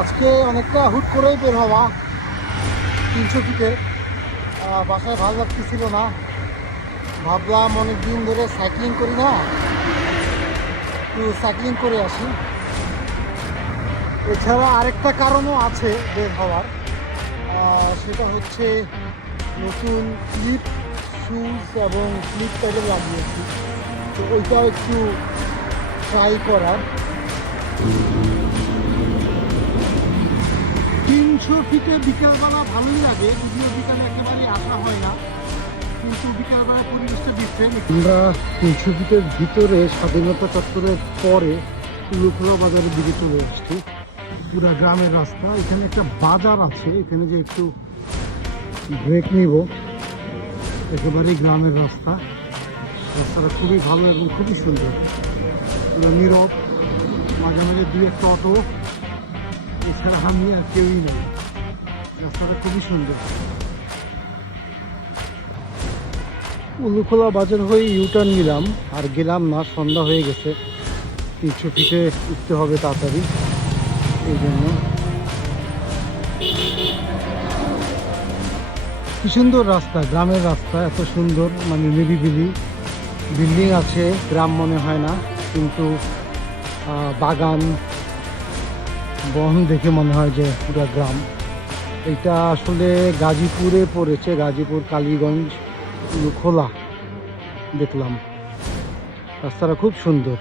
আজকে অনেকটা হুট করেই বের হওয়া 300 ফিটে। বাসায় ভালো লাগতেছিল না, ভাবলাম অনেক দিন ধরে সাইক্লিং করি না, একটু সাইক্লিং করে আসি। এছাড়া আরেকটা কারণও আছে বের হওয়ার, সেটা হচ্ছে নতুন স্লিপ শুজ এবং স্লিপ প্যাডেল লাগিয়েছি, তো ওইটাও একটু ট্রাই করার। 300 ফিটে বিকেলবেলা ভালোই লাগে, যদিও বিকালে একেবারেই আসা হয় না, কিন্তু বিকালবেলা পরিবেশটা ডিফারেন্ট। আমরা 300 ফিটের ভিতরে স্বাধীনতা চত্বরের পরে উলুখোলা বাজারের দিকে চলে এসেছি। পুরা গ্রামের রাস্তা, এখানে একটা বাজার আছে, এখানে যে একটু ব্রেক নিব। একেবারেই গ্রামের রাস্তা, রাস্তাটা খুবই ভালো এবং খুবই সুন্দর, পুরো নীরব, মাঝে মাঝে দুই একটা অটো, এছাড়া আমি আর কেউই নেই। রাস্তাটা খুবই সুন্দর। উলুখোলা বাজার হয়ে ইউটার্ন নিলাম, আর গেলাম না, সন্ধ্যা হয়ে গেছে, 300 ফিটে উঠতে হবে তাড়াতাড়ি, এই জন্য। কি সুন্দর রাস্তা, গ্রামের রাস্তা, এত সুন্দর, মানে নিরিবিলি, বিল্ডিং আছে, গ্রাম মনে হয় না, কিন্তু বাগান বন দেখে মনে হয় যে পুরো গ্রাম। এটা আসলে গাজীপুরে পড়েছে, গাজীপুর কালীগঞ্জ উলুখোলা। দেখলাম রাস্তাটা খুব সুন্দর।